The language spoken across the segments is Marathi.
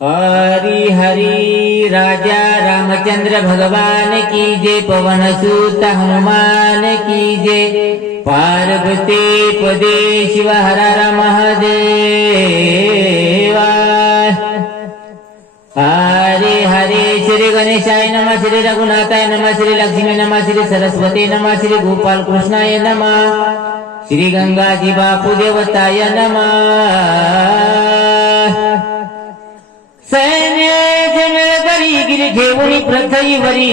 हरि हरि राजा रामचंद्र भगवान की जय, पवन सुत हनुमान की जय, पार्वती पदे शिव हर हर महादेवा। हरे हरे श्री गणेशाय नमः, श्री रघुनाथाय नमः, श्री लक्ष्मी नमः, श्री सरस्वती नमः, श्री गोपाल कृष्णाय नमः, श्री गंगाजी बापू देवताय नमः। सैन्य जमेळ करी गिरी घेऊनी पृथ्वीवरी,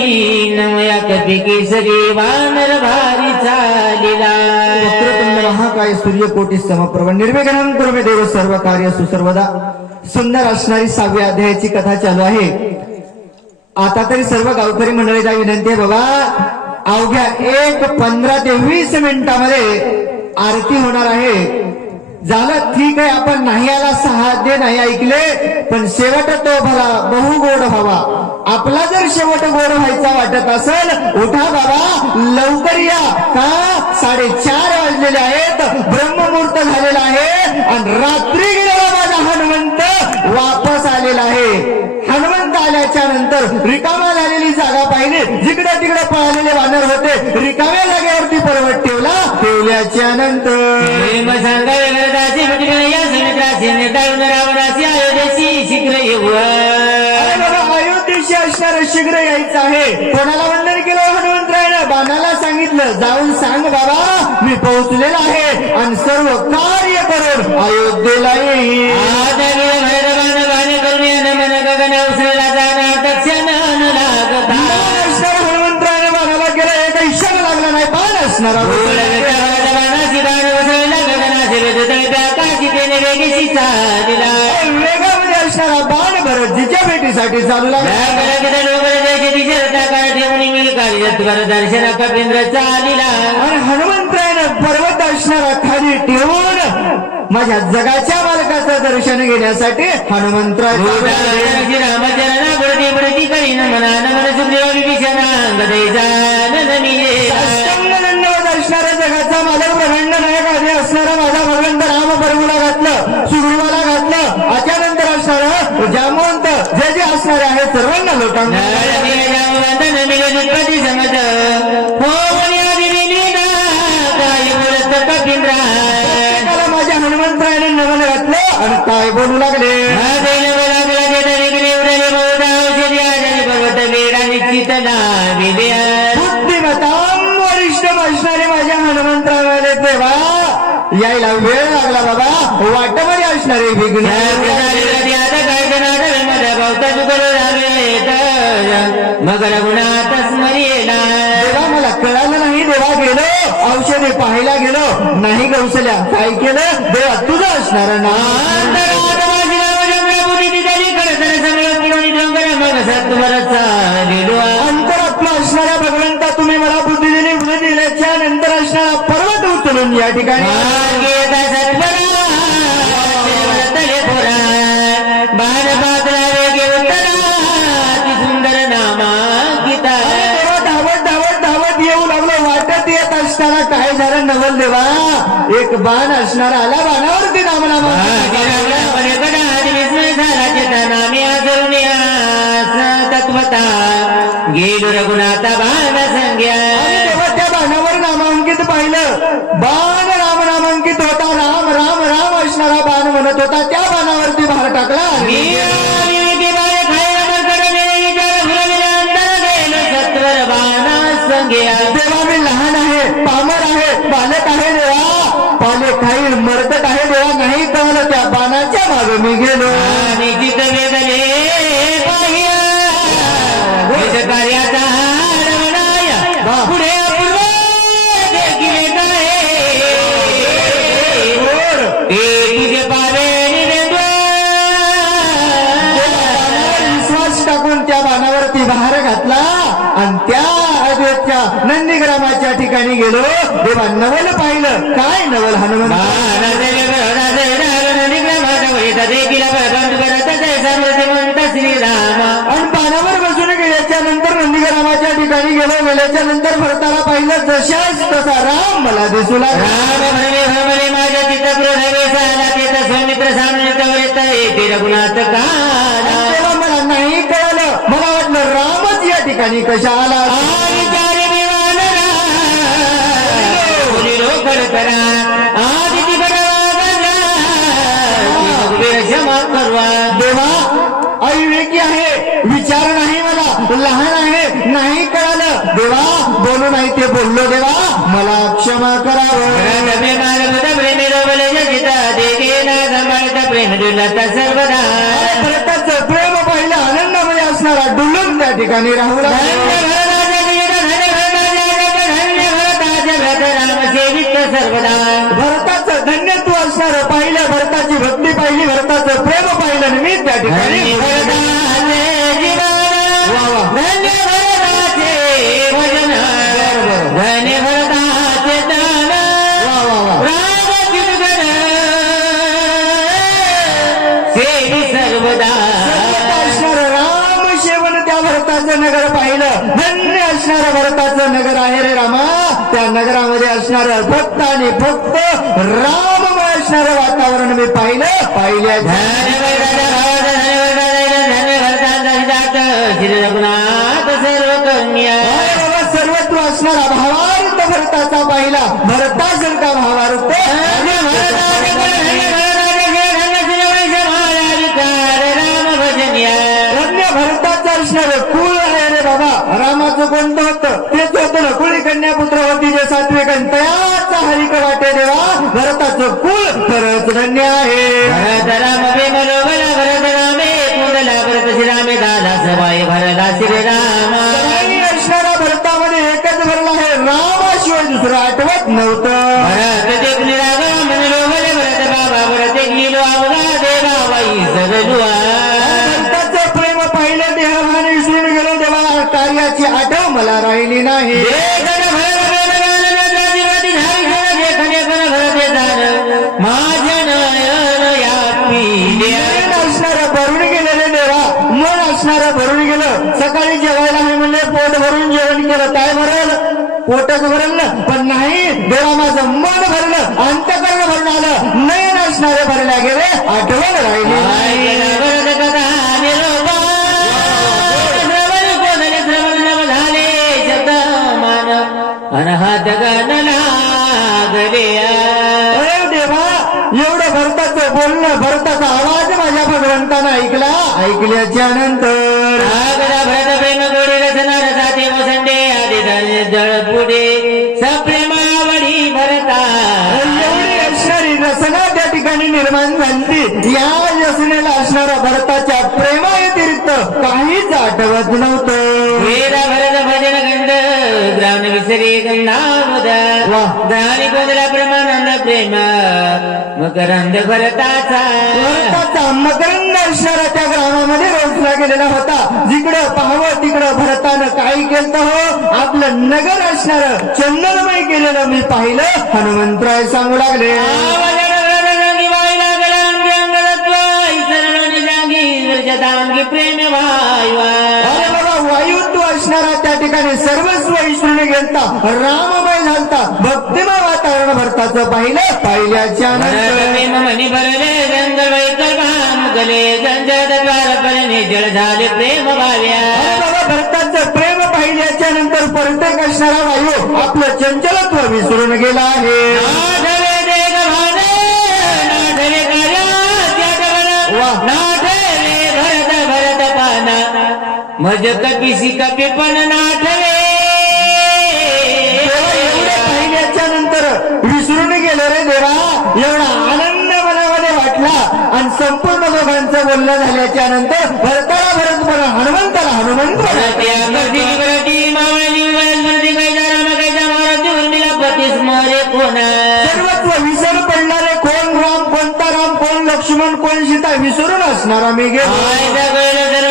नमया कपी केसरी वानर भारी चालिला। वक्रतुंड महाकाय सूर्यकोटी समप्रभ निर्विघ्नं कुरु मे देव सर्व कार्य सुसर्वदा। सुंदर असणारी 6व्या अध्यायाची कथा चालू आहे। आता तरी सर्व गावकरी मंडळीला विनंती आहे बाबा, अवघ्या 15 ते 20 मिनिटांमध्ये आरती होणार आहे। झालं ठीक आहे, आपण नाही आला 6 अध्याय नाही ऐकले, पण शेवट तो भला बहु गोड व्हावा। आपला जर शेवट गोड व्हायचा वाटत असेल, उठा बाबा लवकर या, का 4:30 वाजलेले आहेत, ब्रह्ममुहूर्त झालेला आहे आणि रात्री गेलेला माझा हनुमंत वापस आलेला आहे। हनुमंत आल्याच्या नंतर रिकामा झालेली जागा पाहिली, जिकडे तिकडे पळालेले वानर होते, रिकाम्या जागेवरती पर्वत ठेवल्याच्या नंतर अयोध्येशी असणार शीघ्र यायचं आहे। कोणाला वंदन केलं हनुमंतरायानं? बाणाला सांगितलं, जाऊन सांग बाबा मी पोहोचलेला आहे आणि सर्व कार्य करून अयोध्येला येईल। हनुमंतरायानं बाणाला केलं, एक इशारा लागला नाही, बाण असणार वेगामध्ये असणारा बाण भरत जिच्या भेटीसाठी चालू लागला। आणि हनुमंतरायानं पर्वत असणारा खाली ठेवून माझ्या जगाच्या मालकाचं दर्शन घेण्यासाठी हनुमंतराय असणारा जगाचा मालक ब्रह्मांड नायक आधी असणारा माझा भगवंत राम प्रभूला घातलं, सुग्रीवाला घातलं, त्याच्यानंतर असणारं जामवंत जे जे असणारे आहे सर्वांना लोकांना माझ्या हनुमंतरायाने नमन घातलं आणि काय बोलू लागले, बुद्धिमताम वरिष्ठ असणारे माझ्या हनुमंतरायाने देवा यायला वेळ लागला बाबा, वाटमध्ये असणारे विघ्न मग रघुनाथ स्मरेला। देवा मला कळालं नाही, देवा गेलो औषधे पाहायला गेलो नाही, गौसल्या काय केलं देवा तुझं असणार ना। अंतरात्मा असणाऱ्या भगवंता तुम्ही मला बुद्धी दिली, बुद्धी दिल्याच्या नंतर असणारा पर्वत उचलून या ठिकाणी सुंदर नामा गीता धावत येऊ लागलो। वाटत येत असताना काय झालं नवल देवा, एक बाण असणारा आला, बाणावरती नामनामा तत्वता गेलो रघुनाथा बाण संज्ञा। तेव्हा त्या बाणावर नामांकित पाहिलं, बाण राम नामांकित होता, राम राम राम असणारा बाण म्हणत होता, त्या बाणावरती भार टाकला। देवा मी लहान आहे, पामर आहे, बालक आहे देवा, पालक खाईल मरतट आहे देवा, नाही कळलं त्या बाणाच्या मागे मी गेलो। कार्याचा पुढे तुझे पावे विश्वास टाकून त्या बाणावरती भार घातला आणि त्या अयोध्येच्या नंदीग्रामाच्या ठिकाणी गेलो। देवा नवल पाहिलं, काय नवल हनुमंत श्रीराम आणि बाणावर बसून गेल्याच्या नंतर नंदीग्रामाच्या ठिकाणी गेल्याच्या नंतर भरताला पाहिलं, जशाच तसा राम मला दिसू लागला। माझ्या चित्त स्वामित्र सामने रघुनाथ का ठिकाणी कशा आला आणि चारी दिवानरा बोलिलो खडकरा आधी तिकड वागला मगवीर क्षमा करवा देवा अविवेकी आहे विचार नाही मला लहान आहे नाही कळालं देवा बोलू नाही ते बोललो देवा मला क्षमा करावं प्रेमी रोबले जगिता देगेला सांभाळता प्रेम डुलता सर्वदा भरताचं प्रेम पाहिलं आनंदामध्ये असणारा डुलून त्या ठिकाणी राहू लागला. सर्वदा भरताचं धन्यत्व असणारं पाहिलं भरताची भक्ती पाहिली भरताचं प्रेम पाहिलं आणि मी त्या ठिकाणी वा वा. धन्य भरताचे भजन धन्य भरताचे दान वा वा वा. राग चितगण सेवी सर्वदा असणारं राम सेवन त्या भरताचं नगर पाहिलं धन्य असणारं भरताचं नगर आहे रे रामा त्या नगरामध्ये असणारं भक्त आणि फक्त राममय असणारं वातावरण मी पाहिलं पाहिल्या श्री रघुनाथ सर्व कन्या सर्वत्व असणारा भावार्थ भरताचा पाहिला भरतासारखा भावार्थ राम भजनिया धन्य भरताचं असणारं कुळ आहे रे बाबा रामाचं कोणतं होतं तेच होतं ना कुळी कन्या पुत्र होती जे सात्विक तयाचा हरिक वाटे देवा भरताचं कुळ खरंच धन्य आहे भरत राम प्रेमलो बला भरत रामे कुंडला भरत श्रीरामे दादा सबाई भरला श्रीराम सगळ्यांनी असणारा भरतामध्ये एकच भरला आहे रामाशिवाय दुसरं आठवत नव्हतं भरत देखली रागा म्हणलो बले भरत बाबा भरत गेलो आवला देवा बाई सगळुआ भरताचं प्रेम पाहिलं देहभान विसरून गेलो देवा कार्याची आठव मला राहिली नाही माझ्या नयन या पिल्या मन असणारं भरून गेलेले देवा मन असणारं भरून गेलं सकाळी जेवायला मी म्हणले पोट भरून जेवण केलं काय भरल पोटच भरल ना पण नाही देवा माझं मन भरलं अंतकरण भरून आलं नयन असणारे भरल्या गेले आठवण राहिली नाही अनहात गण लागले अरे देवा एवढं भरताचं बोलणं भरताचा आवाज माझ्या भगवंतानं ऐकला ऐकल्याच्या नंतर भरत प्रेम गोडी रचना रसाते वसंडे आदि जळ पुढे सप्रेमावडी भरता एवढी असणारी रचना त्या ठिकाणी निर्माण झाली या रचनेला असणाऱ्या भरताच्या प्रेमाव्यतिरिक्त काहीच आठवत नव्हतं वेदा भरत भजन गंध ग्राम विसरी गंधामुद वाह. दारी गोदला प्रेमानंद प्रेम मकरंद भरताचा भरताचा मकरंद असणारा त्या ग्रामामध्ये रोजला गेलेला होता जिकडं पाहावं तिकडं भरतानं काय केलं हो आपलं नगर असणारं चंदनमय केलेलं मी पाहिलं हनुमंतराय सांगू लागले प्रेम वायवा अरे बाबा वायुत्व असणारा त्या ठिकाणी सर्वस्व विसरून गेलता राममय झालता भक्तिमय वातावरण भरताचं पाहिलं पाहिल्याच्या नंतर प्रेम मनी भरले जंगल वैकल भाम गले जंजद द्वार परणे जळ झाले प्रेम भाव्या अरे बाबा भरताचं प्रेम पाहिल्याच्या नंतर प्रत्येक असणारा वायू आपलं चंचलत्व विसरून गेला आहे नाठले देग भाने नाठले कार्याच्या वा. नाठले भरत भरत पाना मज कपिसी कपी पण नाठले एवढे पाहिल्याच्या नंतर विसरून गेलो रे देवा एवढा आनंद मनामध्ये वाटला आणि संपूर्ण दोघांचं बोलणं झाल्याच्या नंतर भरताला भरत म्हणा हनुमंताला हनुमंत म्हणा. सर्वत्व विसर पडणारे कोण राम कोणता राम कोण लक्ष्मण कोण सीता विसरून असणारा मी गेलो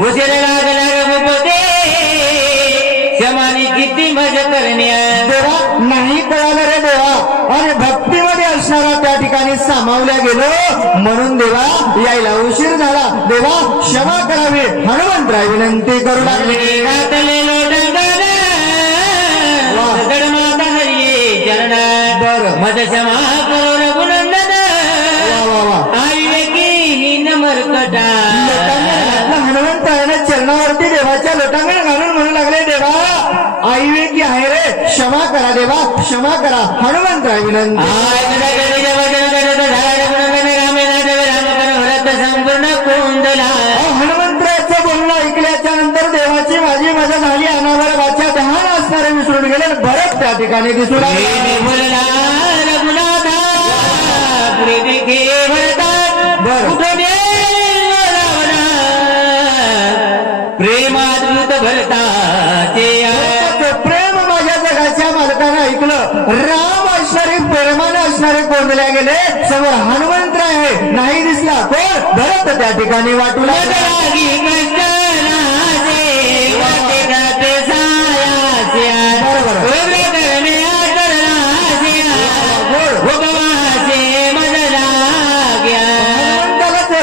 उशीर लागला रघुपते क्षमाने किती मज करण्या देवा नाही कळालं रे देवा आणि भक्तीमध्ये असणारा त्या ठिकाणी सामावल्या गेलो म्हणून देवा यायला उशीर झाला देवा क्षमा करावी हनुमंतराय विनंती करू लागले माता हरिये चरण बरं. मद क्षमा करो रघुनंदन वा वा वा आई की मरकटा देवाच्या लोटांगण घालून म्हणू लागले, देवा आई की आहे रे, क्षमा करा देवा, क्षमा करा. हनुमंतराय विनंती. हनुमंतरायचं बोलणं ऐकल्याच्या नंतर देवाची माझी मजा झाली. अनावर वाचा दहान असणारे विसरून गेले. भरत त्या ठिकाणी दिसू लागले. प्रेमाद्भुत भरताचे प्रेम माझ्या जगाच्या मालकानं ऐकलं. राम असणारे प्रेमाने असणारे कोंडल्या गेले. समोर हनुमंतराय आहे, नाही दिसला कोण? भरत त्या ठिकाणी वाटू लागला.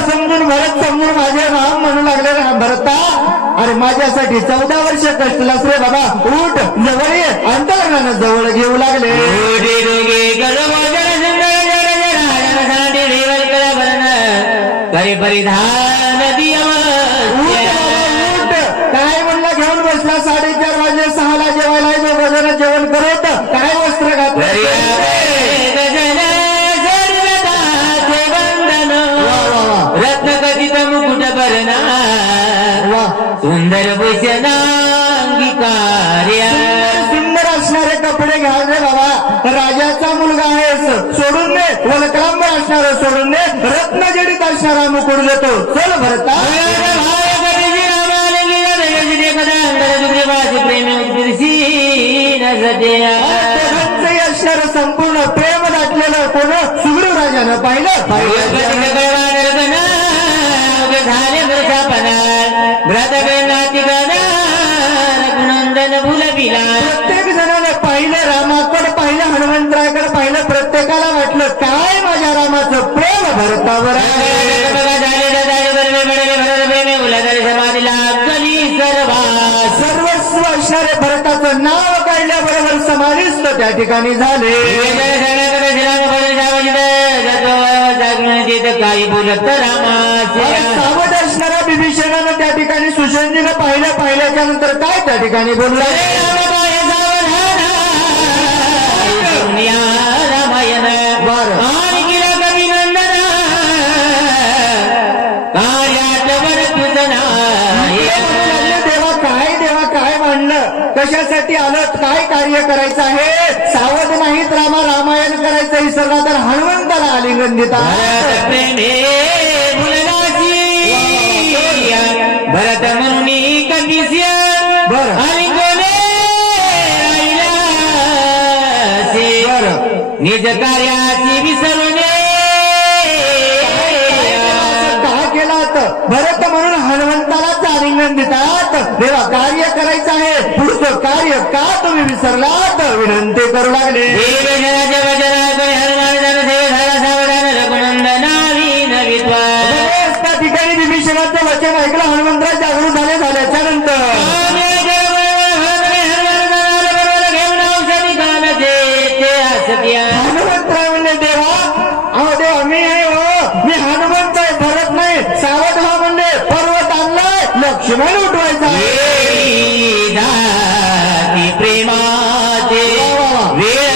समजून भरत समजून माझे राम म्हणू लागले, भरता अरे माझ्यासाठी 14 वर्ष कष्टलास रे बाबा, उठ जवळ ये. अंतरंगानं जवळ घेऊ लागले. परिधान काय म्हणला घेऊन बसला. 4:30 वाजले, 6ला जेवायला जो भजन जेवण करत काय वस्त्र घातलं. रत्नकथित मुकुट भरणा सुंदर भूषणांगी कार्या. सुंदर असणारे कपडे घाल रे बाबा. राजाचा मुलगा आहेस, सोडून दे. वलकलांबर असणार सोडून दे. रत्नजडित असणारा मुकुट देतो. चल भरता. असणार संपूर्ण प्रेम दाटलेलं कोण? सुग्रीव राजानं पाहिलं. झाले प्रत्येक जणानं पाहिलं, रामाकडे पाहिलं, हनुमंतरायकडे पाहिलं. प्रत्येकाला वाटलं काय माझ्या रामाचं प्रेम भरतावर आहे. सर्वस्व असणारे भरताचं नाव काढल्याबरोबर समाविष्ट त्या ठिकाणी झाले. काही बोलत सावध असणाऱ्या विभीषणानं त्या ठिकाणी सुशंजीनं पाहिल्याच्या नंतर काय त्या ठिकाणी बोललं. रामायण बरं देवा काय मांडलं, कशासाठी आलं, काय कार्य करायचं आहे. सावध नाहीत रामा, रामायण करायचं विसरला तर हनुमंताला आलिंगन देतात. भरत म्हणून कधीच बरं निज कार्याची विसरून का केलात. भरत म्हणून हनुमंतालाच आलिंगन देतात. देवा कार्य करायचं आहे, पुढचं कार्य का तुम्ही विसरलात. विनंती करू लागले. त्या ठिकाणी विभीषणाचं वचन ऐकलं. हनुमंतराज जागृत झाल्याच्या नंतर हनुमंतराय म्हणले, देवा अहो देवा मी आहे हो, मी हनुमंत आहे, भरत नाही. सावध व्हा म्हणले. पर्वत आणलाय, लक्ष्मण उठवायचा. प्रेमाचे वेळे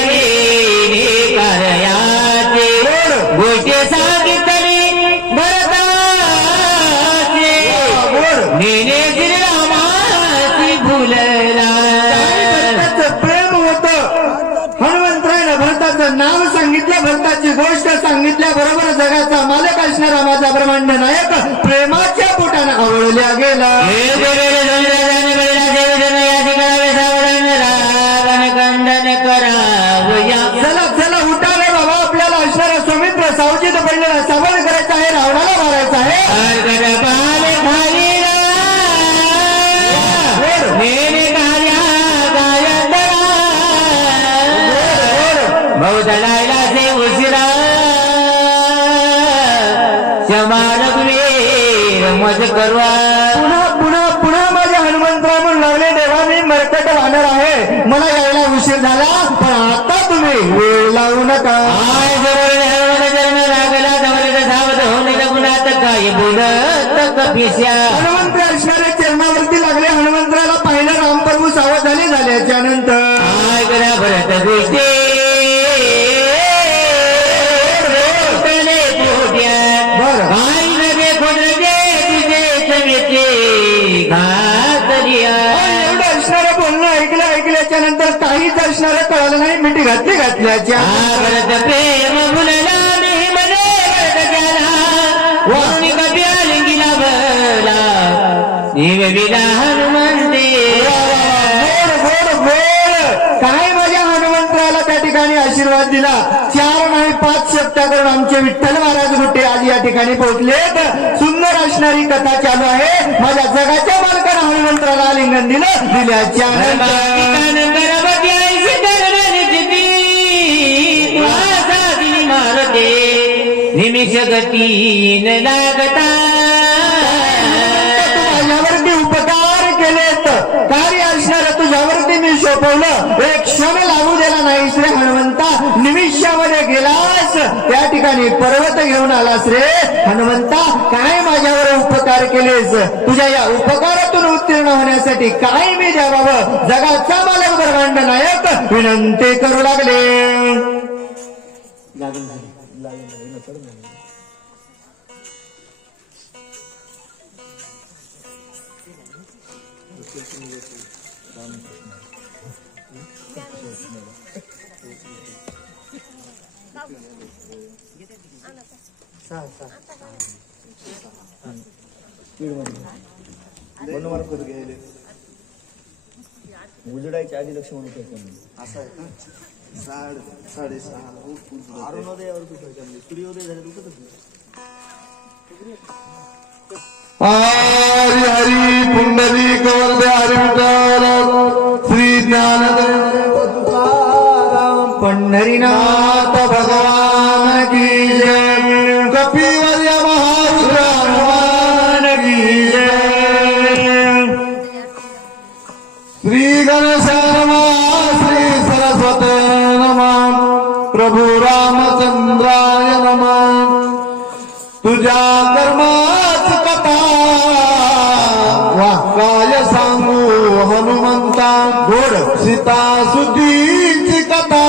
कार्याचे गोष्टी सांगितली भरताचे नेने श्रीरामाची भुलला. प्रेम होतं. हनुमंतरायनं भरताचं नाव सांगितलं, भरताची गोष्ट सांगितल्याबरोबर जगाचा मालक असणारा माझा ब्रह्मांड नायक प्रेमाच्या पोटानं आवळल्या गेला. चला चला उठा रे बाबा, आपल्याला असणारा सौमित्र सावचित पडलेला सावध करायचा आहे, रावणाला मारायचा आहे. बहुदलायला से उशिरा मज करवा. पुन्हा पुन्हा पुन्हा माझे हनुमंतराय म्हणून लागले, देवा मी मरकट वानर आहे, मला यायला उशीर झाला, पण आता तुम्ही वेळ लावू नका. लागला जवळ सावध होणे गुणात काय बोलत कपिश्या. हनुमंतराय असणारे चरणावरती लागले. घातल्याच्या भरत प्रेम फुलला मी मने भरत गेला वाणी कपी आलिंगीला भरला देव विला हनुमंते काय माझ्या हनुमंतराला त्या ठिकाणी आशीर्वाद दिला. 4 नाही 5 शब्द करून आमचे विठ्ठल महाराज गुट्टे आज या ठिकाणी पोहोचलेत. सुंदर असणारी कथा चालू आहे. माझ्या जगाच्या मालकानं हनुमंतराला आलिंगन दिल्याच्या निमिष गतीन लागता माझ्यावरती उपकार केलेत. कार्य असणार तुझ्यावरती मी सोपवलं. एक क्षण लागू दिला नाहीस रे हनुमंता. निमिषामध्ये गेलास त्या ठिकाणी पर्वत घेऊन आलास रे हनुमंता. काय माझ्यावर उपकार केलेस. तुझ्या या उपकारातून उत्तीर्ण होण्यासाठी काय मी द्यावावं. जगाचा मालक ब्रह्मांड नायक विनंती करू लागले. उजडायच्या आधी लक्ष म्हणून असं आहे का? 6:30 अरुणोदयावर सूर्योदय झाले हरी हरी पुंडलिक वरदे हरी विठ्ठल श्री ज्ञानदेव तुकाराम पंढरीनाथ भगवान की जय. कपिवर्य महारुद्र हनुमान की जय. श्री गणेशाय नमः श्री सरस्वते नमः प्रभु रामचंद्राय नमः. तुझ्या कर्माची कथा काय सांगू हनुमंता. गोड सीता सुधीची कथा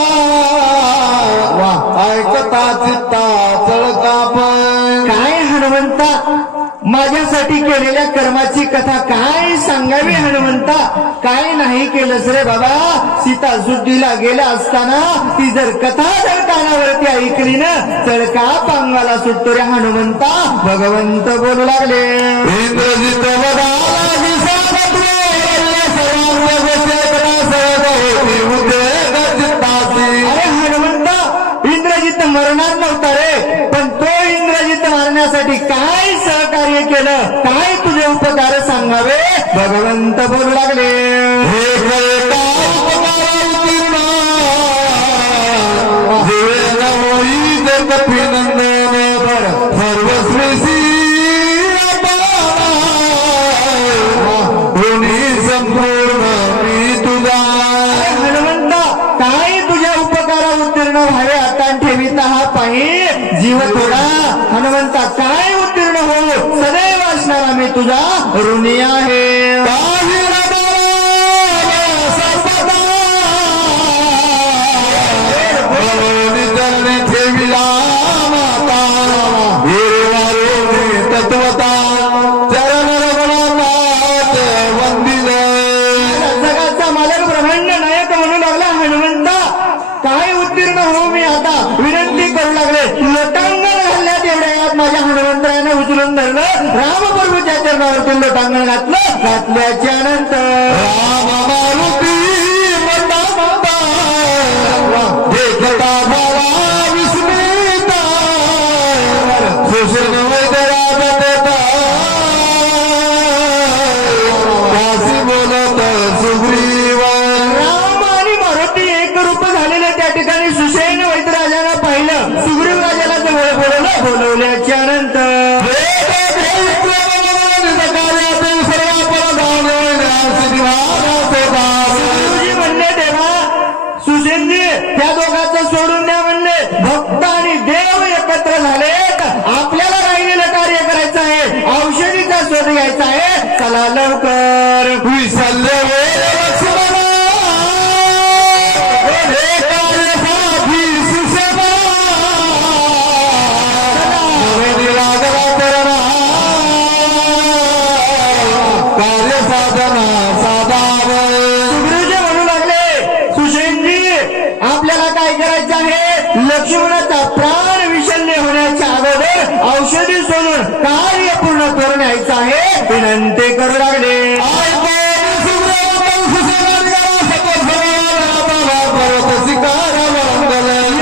ऐकता चित्ता चळका पण. काय हनुमंता माझ्यासाठी केलेल्या कर्माची कथा काय सांगावी हनुमंता. काय नाही केलंस रे बाबा. सीता सुद्धीला गेला असताना ती जर कथा जर कानावरती ऐकली ना चळका पांगाला सुटतो रे हनुमंता. भगवंत बोलू लागले. इंद्रजित वदाला अरे हनुमंता इंद्रजित मरणार नव्हता रे. पण तो इंद्रजित मारण्यासाठी काय सहकार्य केलं. काय तुझे उपकार सांगावे. भगवंत बोलू लागले. हनुमंता काय तुझ्या उपकारा उत्तीर्ण व्हावे. आता ठेविता हा पायी जीव थोडा. हनुमंता काय उत्तीर्ण हो. सदैव असणारा मी तुझा ऋणी आहे. ठेविला माता तत्वता चरण रघुनाथ वंदिले. जगाचा मालक ब्रह्मांड नायक म्हणू लागला हनुमंता. काय उत्तीर्ण हो मी आता विनंती करू लागले. लोटांगण घालण्यात एवढ्या यात माझ्या हनुमंतराने उचलून धरलं. रामप्रभूच्या चरणावरती लोटांगण घातल्याच्या नंतर राम मारुती मता मता देखता भावा विस्मिता सुषण वैदरा बदता काशी बोलत सुग्रीव. राम आणि मारुती एक रूप झालेले त्या ठिकाणी सुषेण वैद्यराजाला पाहिलं. सुग्रीव राजाला जवळ बोलवल्याच्या नंतर सुग्रीवजी म्हणले देवा सुषेणजी त्या दोघांचं सोडून द्या म्हणले. भक्त आणि देव एकत्र झालेत. आपल्याला राहिलेलं कार्य करायचं आहे. औषधीचा शोध घ्यायचा आहे. चला लवकर. विसरले कार्यसाधना साधार. सुग्रीवजी म्हणू लागले सुषेणजी आपल्याला काय करायचं लक्ष्मणाचा प्राण विषण्य होण्याच्या अगोदर औषधी सोडून कार्य पूर्ण करून यायचं आहे विनंती करू लागले.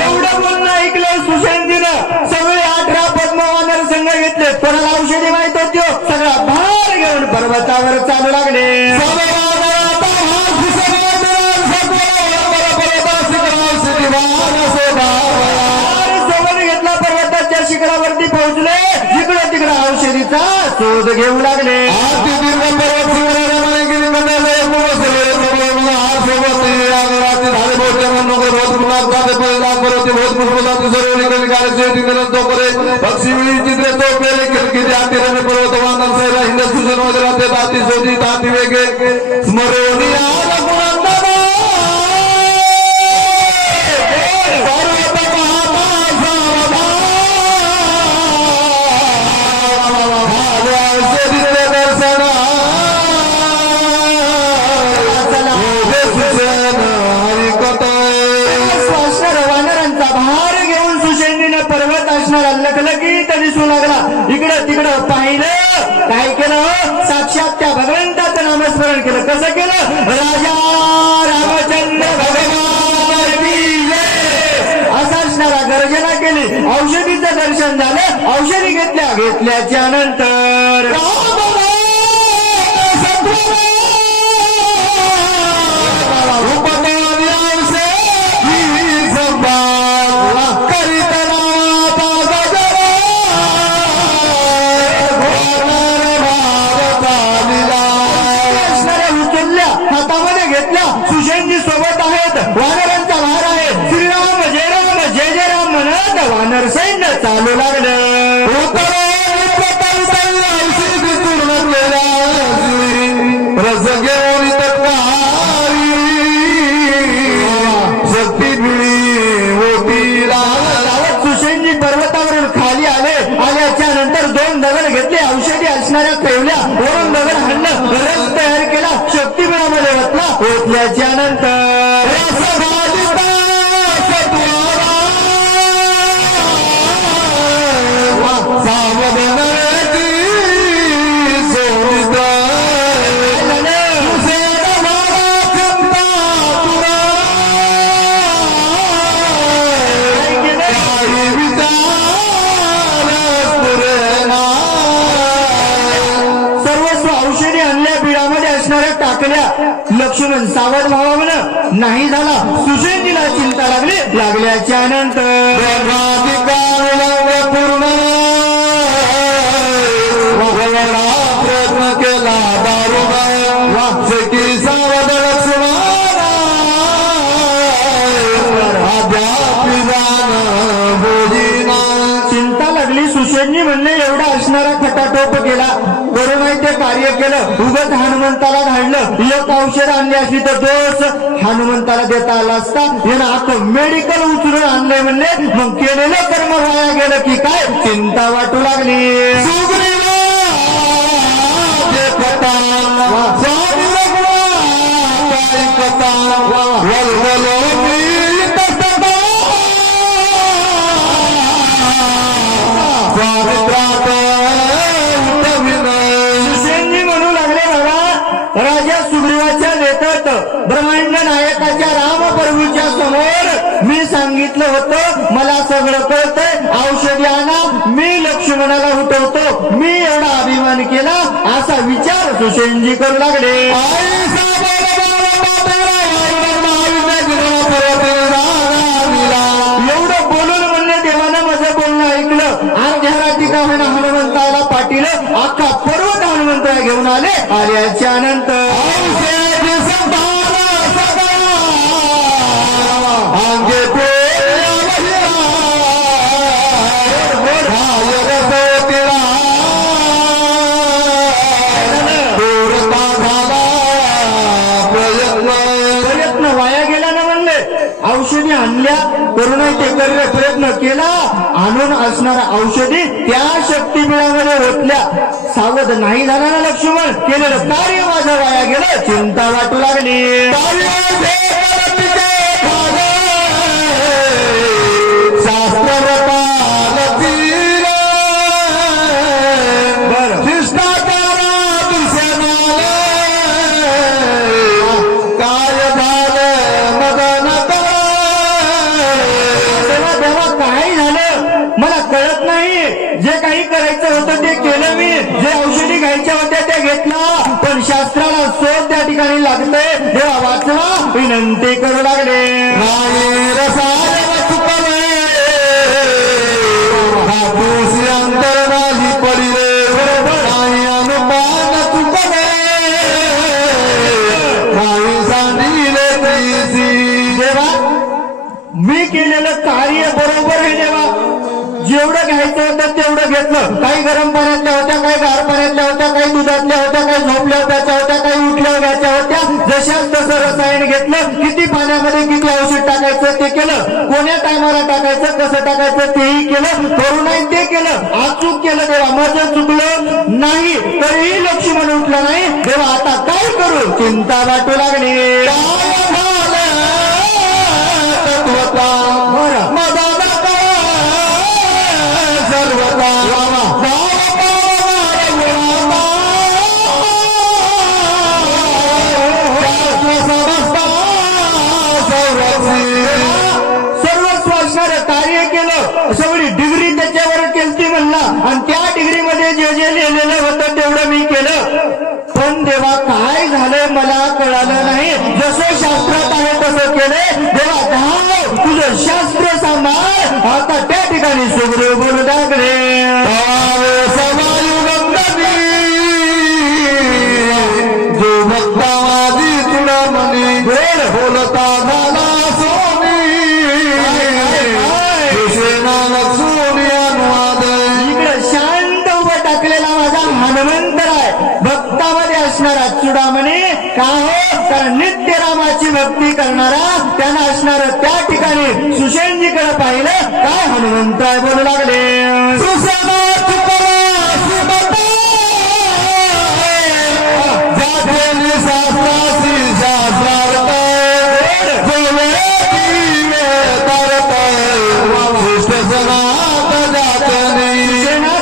एवढं बोलणं ऐकलं सुशांतीनं सगळे 18 पद्मवानर संघ घेतले. कोणाला औषधी माहित होती सगळा भार घेऊन पर्वतावर चालू लागले. घेतला पर्वताच्या शिखरावरती पोहोचले. जिकडं तिकडं औषधीचा शोध घेऊ लागले. पक्षी चित्र तो पेले किरकिरी आतिरने पर्वतवान हिंद सुजन वगैरे ताती शोधी ताती वेगे स्मरोनी दिसू लागला. इकडं तिकडं पाहिलं. काय केलं साक्षात त्या भगवंताचं नामस्मरण केलं. कसं केलं राजा रामचंद्र भगवान की जय असा असणारा गर्जना केली. औषधीचं दर्शन झालं. औषधी घेतल्याच्या नंतर सुशेनजी सोबत आहेत. वानरांचा भार आहे. श्रीराम जय जय राम म्हणत वानर सैन्य चालू लागलं. रस घेऊन शक्ती सुशेनजी पर्वतावरून खाली आल्याच्या नंतर 2 दगड घेतले. औषधी असणाऱ्या ठेवल्या. वरून दगड हाणलं. रस तयार केला. शक्तीपीठामध्ये ओतल्याच्या नंतर लक्ष्मण सावध व्हावा म्हण नाही झाला. सुशेनजीला चिंता लागल्याच्या नंतर पूर्ण प्रयत्न केला. की सावध चिंता लागली. सुशेनजी म्हणले एवढा असणारा खटाटोप केला. बरोबर ते कार्य केलं. उगत हनुमंताला धाडलं. एक औषध आणली असली तर दोष हनुमंताला देता आला असता. यानं आता मेडिकल उचलून आणलंय म्हणले. मग केलेलं कर्म वाया गेलं की काय चिंता वाटू लागली. सुशेनजी म्हणू लागले बाबा राजा सुग्रीवाच्या नेतृत्वात ब्रह्मांड नायकाच्या राम प्रभूच्या समोर मी सांगितलं होतं मला सगळं कळतंय. औषधी आणा. मी लक्ष्मणाला उठवतो. मी एवढा अभिमान केला असा विचार सुशेनजी करू लागले. एवढं बोलून म्हणले देवानं माझं बोलणं ऐकलं. अर्ध्या रात्री का होईना हनुमंताला पाठीलं. अख्खा पर्वत हनुमंताला घेऊन आल्याच्या नंतर प्रयत्न वाया गेला ना म्हणले. औषधी आणल्या. करुणा ते प्रयत्न केला. आणून असणारा औषधी त्या शक्तीपीठामध्ये होतल्या. सावध नाही झाला ना लक्ष्मण. केलेलं कार्य माझं वाया गेलं. चिंता वाटू लागली. जे काही करायचं होतं ते केलं मी, जे औषधी घ्यायच्या होत्या त्या घेतला, पण शास्त्राला शोध त्या ठिकाणी लागतंय. देवा वाचवा विनंती करू लागले. नाही रसायन चुकले हातूसी अंतर नाही पडिले नाही अनुमान चुकले नाही सांडिले तीसी. देवा मी केलेलं कार्य बरोबर आहे. देवा जेवढं घ्यायचं होतं तेवढं घेतलं. काही गरम पाण्यातल्या होत्या, काही गार पाण्यातल्या होत्या, काही दुधातल्या होत्या, काही झोपल्या प्याच्या होत्या, काही उठल्या घ्यायच्या होत्या. जशाच तसं रसायन घेतलं. किती पाण्यामध्ये किती औषध टाकायचं ते केलं. कोण्या टायमाला टाकायचं, कसं टाकायचं तेही केलं. करू नाही ते केलं. अचूक केलं. देवा माझं चुकलं नाही तरीही लक्ष्मण उठलं नाही. देवा आता काय करू चिंता वाटू लागली. बरं सर्वस्व असणारं कार्य केलं. सगळी डिग्री त्याच्यावर केलती म्हणला आणि त्या डिग्रीमध्ये जे जे लिहिलेलं होतं तेवढं मी केलं. पण देवा काय झालं मला कळालं नाही. जसं शास्त्रात आहे तसं केलं. देवा धाव तुझं शास्त्र सांभाळ. आता त्या ठिकाणी सुग्रीव बोलू लागले. जो भक्ता माझी चुडामणी बोलता झाला सोनी नानक सोनी अनुवाद. इकडे शांत उभं टाकलेला माझा हनुमंत आहे. भक्तामध्ये असणारा चुडामणी का हो कारण नित्य रामाची भक्ती करणारा त्यांना असणार त्या ठिकाणी सुषेणजीकडे पाहिलं. काय हनुमंत आहे बोलू लागले.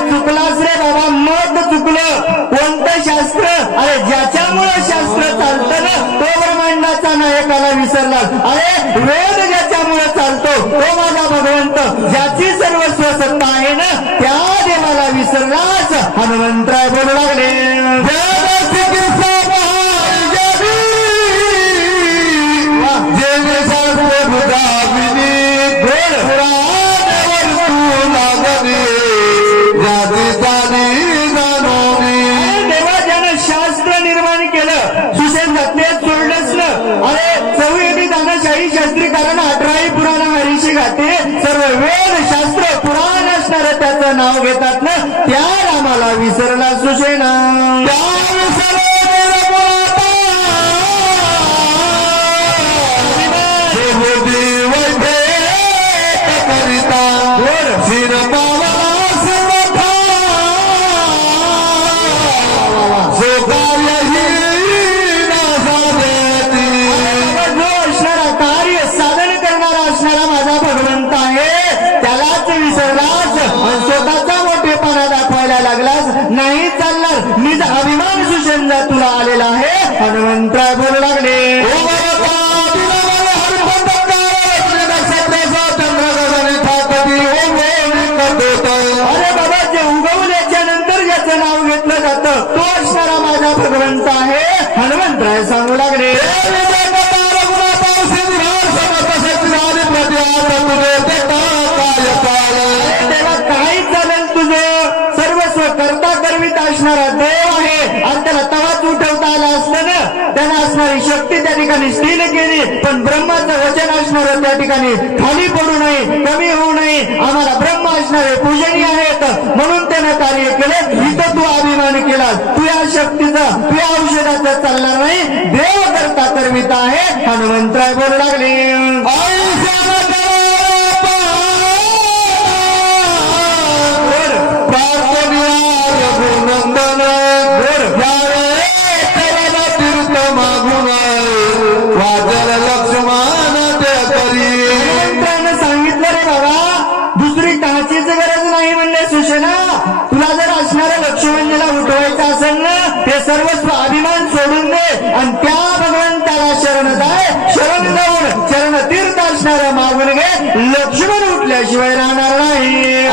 चुकलास रे बाबा मत चुकलं. कोणतं शास्त्र अरे ज्याच्यामुळे शास्त्र चालतं ना तो ब्रह्मांडाचा नायकाला विसरला. अरे वेद ज्याच्यामुळे चालतो तो माझा भगवंत ज्याची सर्वस्व सत्ता आहे ना त्या देवाला विसरलाच. हनुमंतराय बोलू लागले. देवा ज्यानं शास्त्र निर्माण केलं सुषेण तेच सोडलंच ना. अरे चौयती दानशाही शास्त्री कारण 18 पुराण हरीशी घाते सर्व वेद शास्त्र पुराण असणारं त्याचं नाव घेतात ना त्या रामाला विसरला सुषेणा. नाही चालणार निज अभिमान सुषेणला तुला आलेला आहे. हनुमंतराय बोलू लागले. अरे बाबा जे उगवल्याच्या नंतर ज्याचं नाव घेतलं जातं तो असणारा माझा भगवंत आहे. हनुमंतराय सांगू लागले. तेव्हा काय चालेल तुझं सर्वस्व करता करवीत असणारा देव आहे आणि त्याला तवाच उठवता आला असतं ना. त्याला असणारी शक्ती त्या ठिकाणी स्थिर केली पण ब्रह्माचं वचन असणारं त्या ठिकाणी खाली पडू नये कमी होऊ नये. आम्हाला ब्रह्म असणारे पूजनीय आहेत म्हणून त्यानं कार्य केलं. इथं तू अभिमान केला तुझ्या शक्तीचा तुझ्या औषधाचं चालणार नाही. देव करता करवीत आहे. हनुमंतराय बोलू लागले. सांगितलं रे बाबा दुसरी काचीच गरज नाही म्हणले सुषेणा. तुला जर असणाऱ्या लक्ष्मणजीला उठवायचं असेल ना ते सर्वस्व अभिमान सोडून दे आणि त्या भगवंताला शरण जाय. शरण जाऊन चरण तीर्थ असणारं मागून घे. लक्ष्मण उठल्याशिवाय राहणार नाही.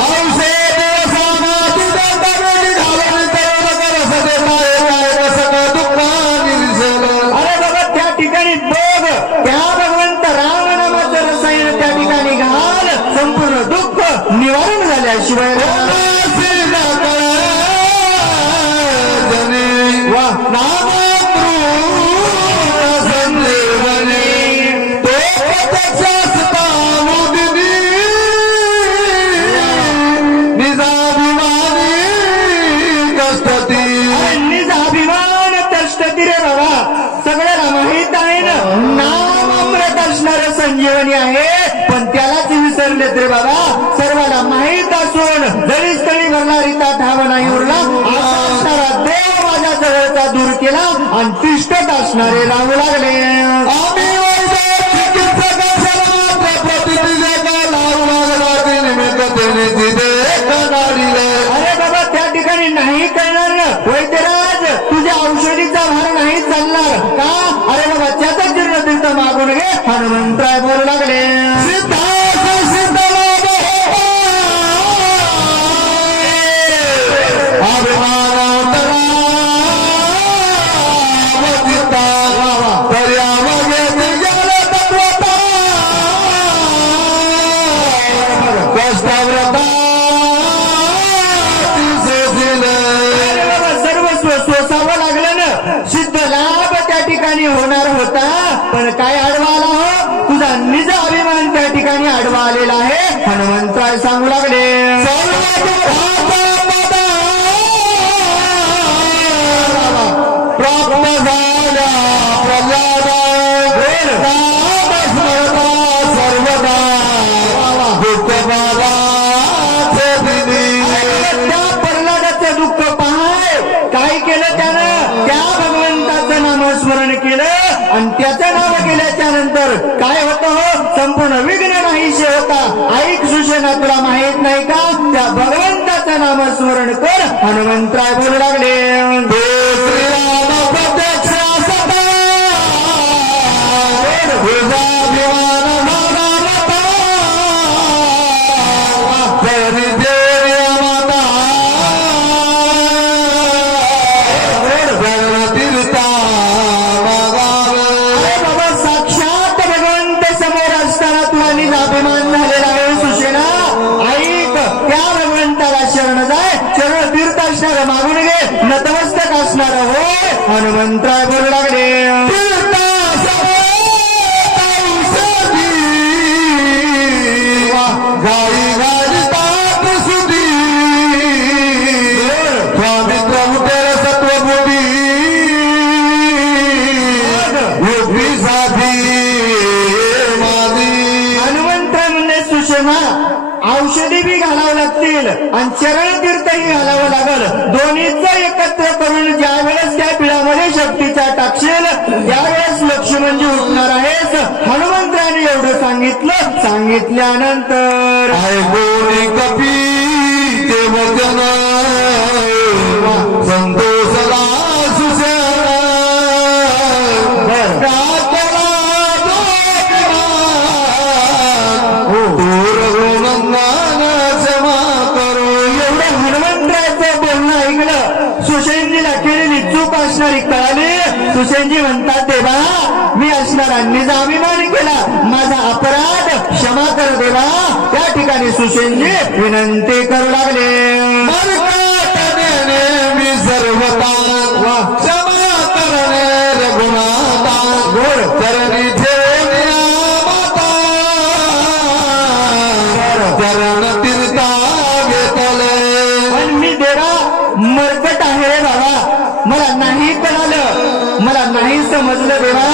केलेत रे बाबा सर्वाला माहीत असून जरी स्थळी भरला रीता ठाव नाही उरला असा असणारा देव माझ्या जवळचा दूर केला आणि तिष्ठत असणारे राहू लागले. आम्ही अरे बाबा त्या ठिकाणी नाही करणार ना वैद्यराज तुझ्या औषधीचा भार नाही चालणार का. अरे बाबा त्याचा जीर्णतीर्थ मागून घे हनुमंतराय बोलू लागले. होणार होता पण काय आडवा आला हो तुझा निज अभिमान त्या ठिकाणी आडवा आलेला आहे हनुमंतराय सांगू लागले. त्या प्रल्हादाचं दुःख पहाय काय केलं त्यानं त्या भगवंताचं नामस्मरण केलं आणि त्याचं नाव केल्याच्या नंतर काय होतं हो संपूर्ण विघ्न नाहीसे होता. ऐक सुशेना तुला माहित नाही का त्या भगवंताचं नामस्मरण कर हनुमंतराय बोलू लागले. मागून घे नतमस्तक असणार होय हनुमंतराय बोलू लागले. हनुमंतराय म्हणजे सुषमा औषधी बी घालावं लागतील आणि चरण तीर्थही घालावं लागल. दोन्हीचं एकत्र करून ज्या वेळेस त्या पिढ्यामध्ये शक्तीचा टाकशील त्यावेळेस लक्ष्मणजी उठणार आहेस. हनुमंतराने एवढं सांगितलं. सांगितल्यानंतर कपी ते वचन संतोषला सुशेनजीला केलेली चूक असणारी कळाली. सुशेनजी म्हणतात देवा मी असणाऱ्यांनीचा अभिमान केला माझा अपराध क्षमा कर देवा. त्या ठिकाणी सुशेनजी विनंती करू लागले. मी सर्वता क्षमा करणे रघुनाथा गोड चरणी चरण तीर्था घेतले. पण मी देवा मरकट आहे रे बाबा मला नाही कळालं मला नाही समजलं देवा.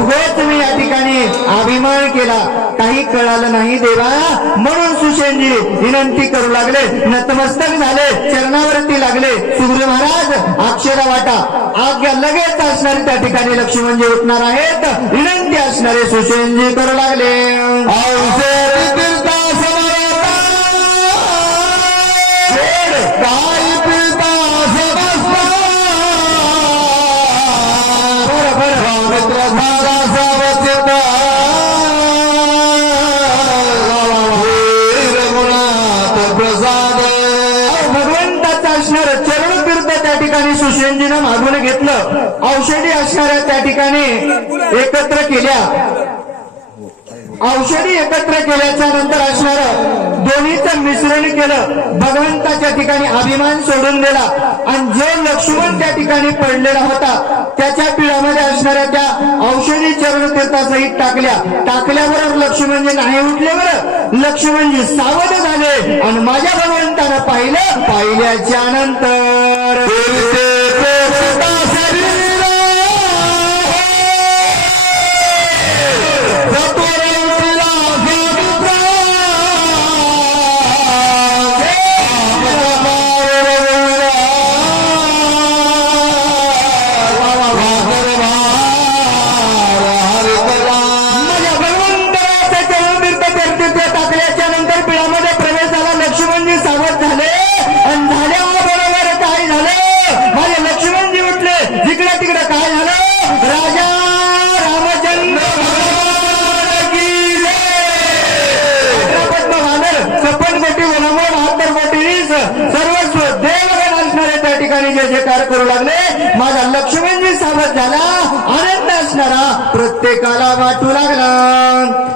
उगाच मी या ठिकाणी अभिमान केला काही कळालं नाही देवा. म्हणून सुशेनजी विनंती करू लागले नतमस्तक झाले चरणावरती लागले. सुग्रीव महाराज अक्षरा वाटा आज्ञा लगेच असणारे त्या ठिकाणी लक्ष्मणजी उठणार आहेत. विनंती असणारे सुशेनजी करू लागले. भगवंताचं असणार चरण तीर्थ त्या ठिकाणी सुशेनजीनं मागून घेतलं. औषधी असणाऱ्या त्या ठिकाणी एकत्र केल्या. औषधी एकत्र केल्याच्या नंतर असणारं दोन्हीचं मिश्रण केलं. भगवंताच्या ठिकाणी अभिमान सोडून दिला आणि जो लक्ष्मण त्या ठिकाणी पडलेला होता त्याच्या पिढ्यामध्ये असणाऱ्या त्या औषधी चरण तीर्थासहित टाकल्या. टाकल्याबरोबर लक्ष्मणजी नाही उठल्यावर लक्ष्मणजी सावध झाले आणि माझ्या भगवंतानं पाहिलं. पाहिल्याच्या नंतर ठिकाणी जय जयकार करू लागले. माझा लक्ष्मणजी सावध झाला. आनंद असणारा प्रत्येकाला वाटू लागला.